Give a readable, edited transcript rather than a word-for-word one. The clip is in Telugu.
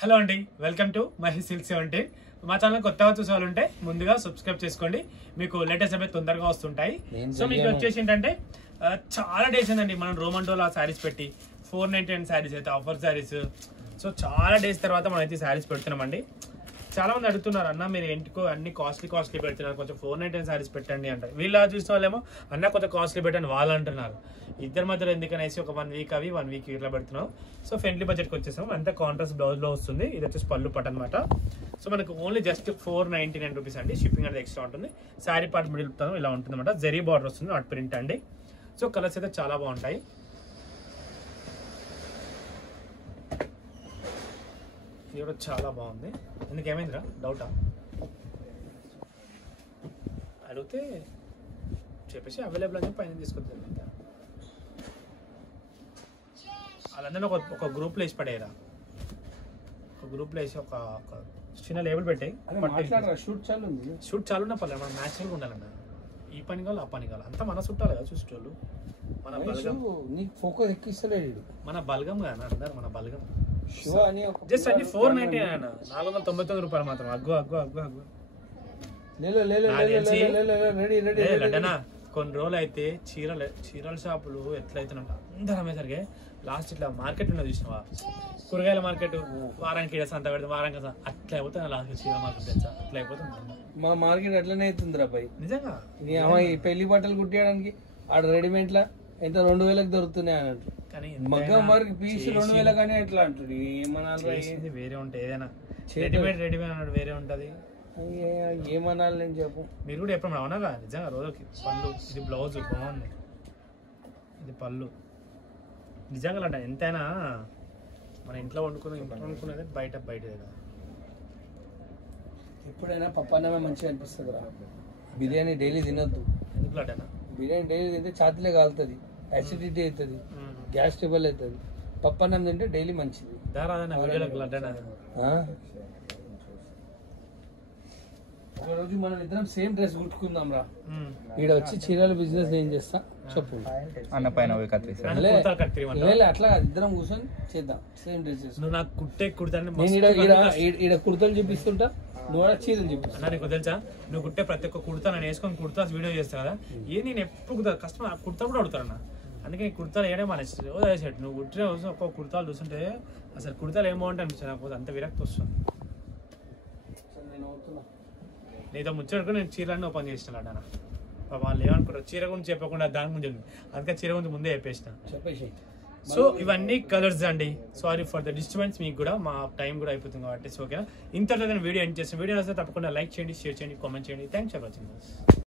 హలో అండి, వెల్కమ్ టు మహి సిల్క్ 17. మా ఛానల్ కొత్తగా చూసే వాళ్ళు ఉంటే ముందుగా సబ్స్క్రైబ్ చేసుకోండి, మీకు లేటెస్ట్ అప్డేట్ తొందరగా వస్తుంటాయి. సో మీకు వచ్చేసి ఏంటంటే చాలా డేస్ అండి మనం రోమన్ డోలా శారీస్ పెట్టి 499 శారీస్ అయితే ఆఫర్ శారీస్. సో చాలా డేస్ తర్వాత మనం అయితే శారీస్ పెడుతున్నామండి. చాలా మంది అడుగుతున్నారు, అన్న మీరు ఇంటికో అన్ని కాస్ట్లీ పెడుతున్నారు, కొంచెం 499 శారీస్ పెట్టండి అంటారు. వీళ్ళు చూసిన వాళ్ళేమో అన్న కొంచెం కాస్ట్లీ పెట్టండి వాళ్ళు అంటున్నారు. ఇద్దరి మధ్యలో ఎందుకనేసి ఒక 1 వీక్ అవి 1 వీక్ ఇట్లా పెడుతున్నాం. సో ఫ్రెండ్లీ బడ్జెట్కి వచ్చేసాం. అంతా కాంట్రాస్ట్ బ్లౌజ్ లో వస్తుంది. ఇది వచ్చేసి పళ్ళు పట్ అనమాట. సో మనకు ఓన్లీ జస్ట్ 499 రూపీస్ అండి. షిప్పింగ్ అనేది ఎక్స్ట్రా ఉంటుంది. శారీ పార్ట్ మిడిల్ ఇలా ఉంటుంది అనమాట. జరీ బార్డర్ వస్తుంది, నాట్ ప్రింట్ అండి. సో కలర్స్ అయితే చాలా బాగుంటాయి. ఇది కూడా చాలా బాగుంది. ఎందుకు ఏమైందిరా, డౌటా? అడిగితే చెప్పేసి అవైలబుల్ అని పైన తీసుకొచ్చాను. వాళ్ళందరూ ఒక గ్రూప్లో వేసి పడేయరా, ఒక గ్రూప్లో వేసి ఒక చిన్న లేబుల్ పెట్టాయి. షూట్ చాలు ఉన్న పర్లేదు, మనం న్యాచురల్గా ఉండాలన్న. ఈ పని కావాలి ఆ పని కావాలి అంతా మన చుట్టాలి కదా చూసేటోళ్ళు. మన బలగం ఫోకస్ ఎక్కిస్తలేడు, మన బలగం కదా అందరు, మన బలగం. జస్ట్ అన్ని 499 అన్న, 499 రూపాయలు మాత్రం. అగ్గు లడ్డనా. కొన్ని రోజులు అయితే చీరల షాపులు ఎట్లయితున్నా అందరూ అమ్మేసరికి లాస్ట్ ఇట్లా మార్కెట్ ఉన్నది చూసినావా, కూరగాయల మార్కెట్, వారానికి సంత పెడితే వారానికి అట్లా అయిపోతుంది. లాస్ట్ చీర మార్కెట్ తెచ్చా అట్లా అయిపోతుంది. మా మార్కెట్ అట్లనే అవుతుంది రా పై. నిజంగా పెళ్లి బట్టలు కుట్టేయడానికి ఆడ రెడీమేడ్ లా ఎంత 2000కి దొరుకుతున్నాయి అన్నట్టు, కానీ మగ్గం వరకు పీస్ 2000 కానీ ఎట్లా అంటుంది. ఏమనాలి, వేరే ఉంటాయి. ఏదైనా రెడీమేడ్ అన్నట్టు వేరే ఉంటది. ఏమనాలి నేను చెప్పు. మీరు కూడా ఎప్పుడు అవునాగా నిజంగా రోజుకి పళ్ళు. ఇది బ్లౌజ్ బాగుంది, ఇది పళ్ళు. నిజంగా అంట ఎంతైనా మన ఇంట్లో వండుకునేది బయట కదా. ఎప్పుడైనా పప్పన్నమే మంచిగా అనిపిస్తుంది రా. బిర్యానీ డైలీ తినొద్దు. ఎందుకు లడ్డనా? బిర్యానీ డైలీ తింటే ఛాతీలే కాలుతుంది, అసిడిటీ అవుతుంది, గ్యాస్ ట్రబుల్ అవుతుంది. పప్పన్నం తింటే డైలీ మంచిది. లడ్డనా ఒక రోజు మనం ఇద్దరం సేమ్ డ్రెస్ కుట్టుకుందాం రా. ఈడ వచ్చి చీరల బిజినెస్ ఏం చేస్తా చెప్పు. అన్న పైన అట్లా ఇద్దరం కూర్చొని చేద్దాం సేమ్ డ్రెస్. నువ్వు నాకు కుడతాను, ఈడ కుర్తలు చూపిస్తుంటా, నువ్వు చీరలు చూపిస్తా. నీకు తెలుసా, నువ్వు కుట్టే ప్రతి ఒక్క కుర్తా నేను వేసుకొని కుర్తా వీడియో చేస్తా కదా. నేను ఎప్పుడు కస్టమర్ కుర్తా కూడా అడుగుతాను. అందుకే కుర్తాలు వేయడం మన రోజు నువ్వు కుట్టిన రోజు ఒక్కొక్క కుర్తాలు చూస్తుంటే అసలు కుర్తాలు ఏం బాగుంటాయి అనిపిస్తుంది నాకు. అంత విరక్తి వస్తుంది. నీతో ముచ్చడుకు నేను చీరలన్నీ ఓపెన్ చేసిన అన్న. వాళ్ళు ఏమనుకుంటారు చీర గురించి చెప్పకుండా దాని గురించి, అందుకే చీర గురించి ముందే చెప్పేసి. సో ఇవన్నీ కలర్స్ అండి. Sorry for the disturbance. మీకు కూడా మా టైం కూడా అయిపోతుంది కాబట్టి ఓకేనా. ఇంతలో వీడియో ఎండ్ చేస్తాను. వీడియో వస్తే తప్పకుండా లైక్ చేయండి, షేర్ చేయండి, కామెంట్ చేయండి. Thanks for watching.